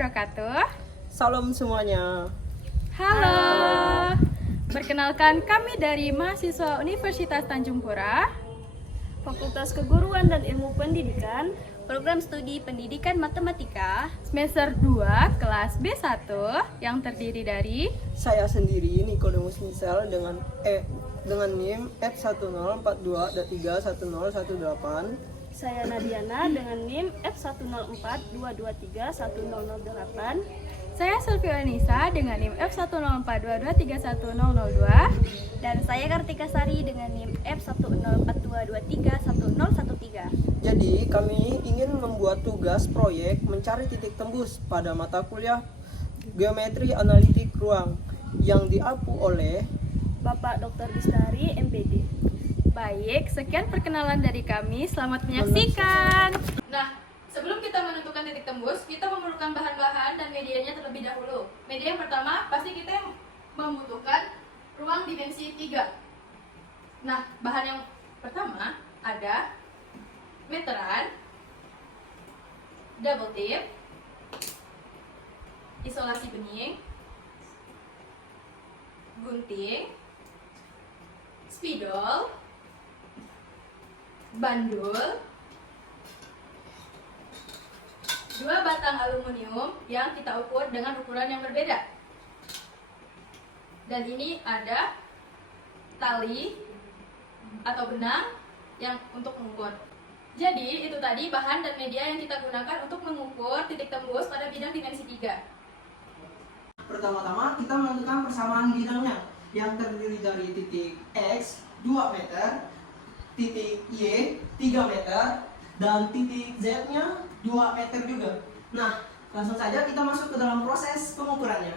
wabarakatuh. Salam semuanya. Halo. Perkenalkan, kami dari mahasiswa Universitas Tanjung Pura, Fakultas Keguruan dan Ilmu Pendidikan, Program Studi Pendidikan Matematika, semester 2, kelas B1 yang terdiri dari Saya sendiri Nikodemus Misel dengan NIM F1042.31018. saya Nadiana dengan NIM F10422310008. saya Sylvia Nisa dengan NIM F1042231002. Dan saya Kartika Sari dengan NIM F10422310013. Jadi kami ingin membuat tugas proyek mencari titik tembus pada mata kuliah Geometri Analitik Ruang yang diapu oleh Bapak Dr. Bistari, MPD. Baik, sekian perkenalan dari kami. Selamat menyaksikan. Nah, sebelum kita menentukan titik tembus, kita memerlukan bahan-bahan dan medianya terlebih dahulu. Media yang pertama, pasti kita membutuhkan ruang dimensi 3. Nah, bahan yang pertama ada meteran, double tip, isolasi bening, gunting, spidol, bandul, 2 batang aluminium yang kita ukur dengan ukuran yang berbeda. Dan ini ada tali atau benang yang untuk mengukur. Jadi itu tadi bahan dan media yang kita gunakan untuk mengukur titik tembus pada bidang dimensi 3. pertama-tama kita menentukan persamaan bidangnya yang terdiri dari titik X 2 meter, titik Y 3 meter, dan titik Z-nya 2 meter juga. Nah, langsung saja kita masuk ke dalam proses pengukurannya.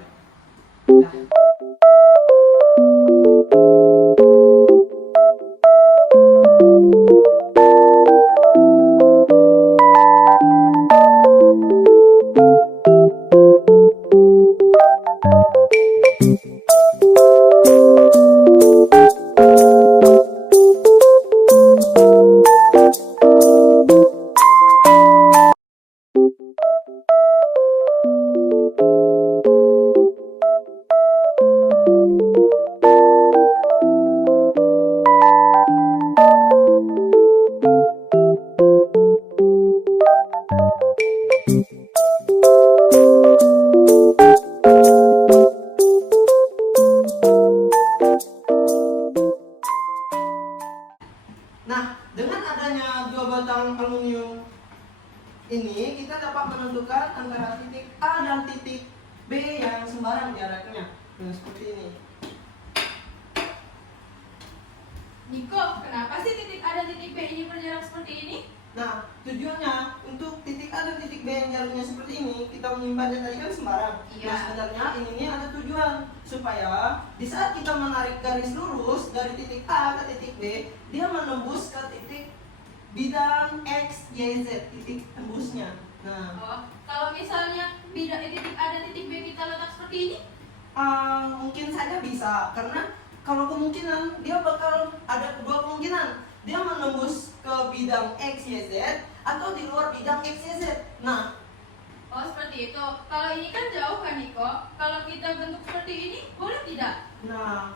Nah, dengan adanya 2 batang aluminium ini, kita dapat menentukan antara titik A dan titik B yang sembarang jaraknya. Nah, seperti ini. Niko, kenapa sih titik A dan titik B ini berjarak seperti ini? Nah, tujuannya untuk titik A dan titik B yang jaraknya seperti ini, kita menyimpannya tadi kan sembarang. Iya. Nah, sebenarnya ini ada tujuan supaya di saat kita menarik garis lurus dari titik A ke titik B, dia menembus ke titik bidang X, Y, Z, titik tembusnya. Nah, Oh, kalau misalnya bidang titik A dan titik B kita letak seperti ini? mungkin saja bisa, karena kalau kemungkinan dia bakal ada 2 kemungkinan. Dia menembus ke bidang X, Y, Z atau di luar bidang X, Y, Z. Nah, Oh, seperti itu. Kalau ini kan jauh kan, Niko? Kalau kita bentuk seperti ini, boleh tidak?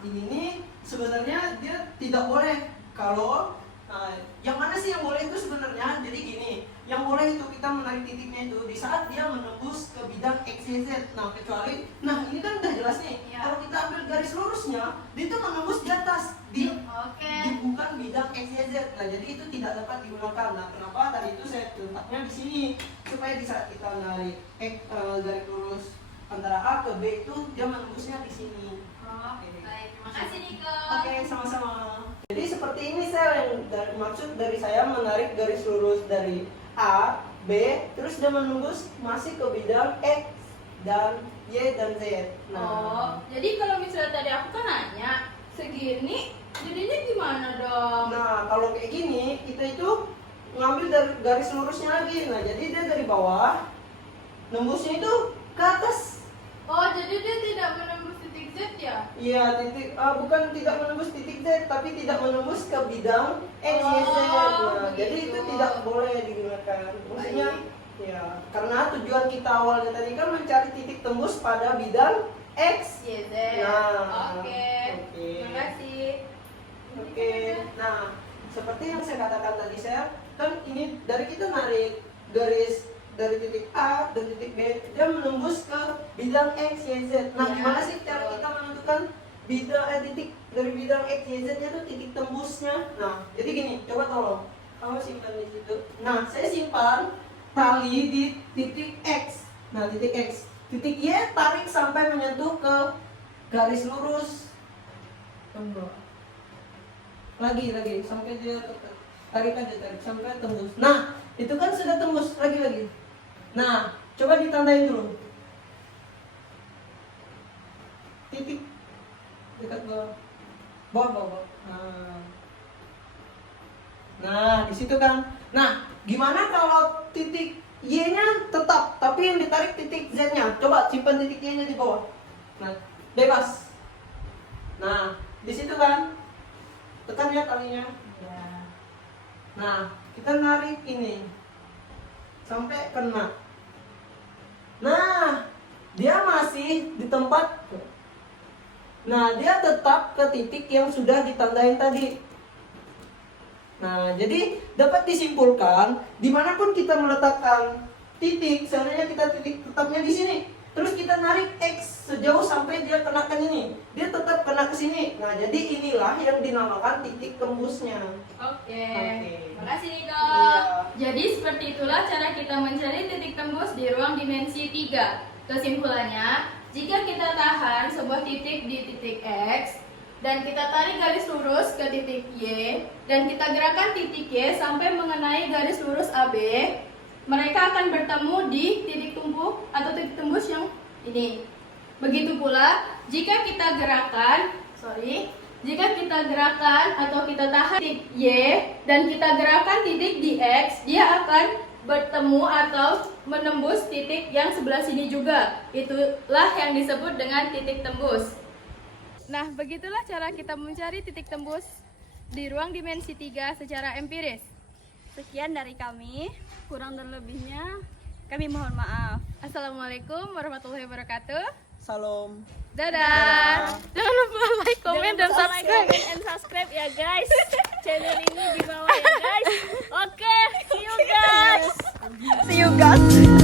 ini nih sebenarnya dia tidak boleh. Kalau yang mana sih yang boleh itu sebenarnya? Jadi gini, yang boleh itu kita menarik titiknya itu di saat dia menembus ke bidang X, Y, Z. Nah, kecuali, ini kan udah jelas nih. Iya. Kalau kita ambil garis lurusnya, dia itu menembus di atas, di Oke. bukan bidang X, Y, Z. Nah, jadi itu tidak dapat digunakan. Nah, kenapa tadi itu saya letaknya di sini supaya di saat kita menarik garis lurus antara A ke B itu dia menembusnya di sini. Oh, baik. Terima kasih, Niko. Oke, sama-sama. Jadi seperti ini yang maksud dari saya menarik garis lurus dari A, B, terus dia menembus masih ke bidang X dan Y dan Z. Oh, jadi kalau misalnya tadi aku kan nanya segini, jadinya gimana dong? Nah, kalau kayak gini, kita itu ngambil dari garis lurusnya lagi. Nah, jadi dia dari bawah, nembusnya itu ke atas. Oh, jadi dia tidak menembus titik Z ya? Iya, bukan tidak menembus titik Z, tapi tidak menembus ke bidang X, Y, Z. Oh, Nah, jadi begitu. itu tidak boleh digunakan. Maksudnya Ya, karena tujuan kita awalnya tadi kan mencari titik tembus pada bidang X. Y, Z. Nah, Oke. oke. Terima kasih. Oke, nah seperti yang saya katakan tadi, saya kan ini dari kita narik garis dari titik A dan titik B, dia menembus ke bidang X, Y, Z. Nah, Ya, gimana sih cara betul. kita menentukan bidang titik dari bidang X, Y, Z-nya tuh titik tembusnya? Nah, jadi gini, coba tolong kamu simpan di situ. Nah, saya simpan tali di titik X. Nah, titik X, titik Y tarik sampai menyentuh ke garis lurus. Tunggu. Lagi sampai dia tarik sampai tembus. Nah, itu kan sudah tembus. Lagi. Nah, coba ditandain dulu. Titik dekat bawah. Nah, di situ kan. Nah, gimana kalau titik Y-nya tetap, tapi yang ditarik titik Z-nya? Coba simpan titik Y-nya di bawah. Nah, bebas. Nah, di situ kan. Tekan ya talinya. Ya. Nah, kita narik ini sampai kena. Nah, dia masih di tempat. Nah, dia tetap ke titik yang sudah ditandain tadi. Nah, jadi dapat disimpulkan dimanapun kita meletakkan titik, sebenarnya kita titik tetapnya di sini. Terus kita narik X sejauh sampai dia kena ke ini, dia tetap kena ke sini. Nah, jadi inilah yang dinamakan titik tembusnya. Oke. Oke. Terima kasih Niko. Iya. Jadi seperti itulah cara kita mencari titik tembus di ruang dimensi 3. Kesimpulannya, jika kita tahan sebuah titik di titik X dan kita tarik garis lurus ke titik Y dan kita gerakan titik Y sampai mengenai garis lurus AB, mereka akan bertemu di titik tumpu atau titik tembus yang ini. Begitu pula jika kita gerakan atau kita tahan titik Y dan kita gerakan titik di X, dia akan bertemu atau menembus titik yang sebelah sini juga. Itulah yang disebut dengan titik tembus. Nah, begitulah cara kita mencari titik tembus di ruang dimensi 3 secara empiris. Sekian dari kami, kurang dan lebihnya kami mohon maaf. Assalamualaikum warahmatullahi wabarakatuh. Salam. Dadah. Jangan lupa like, komen, dan Jangan lupa like, subscribe. comment, and subscribe ya guys. Channel ini di bawah ya guys. Oke, see you guys. See you guys.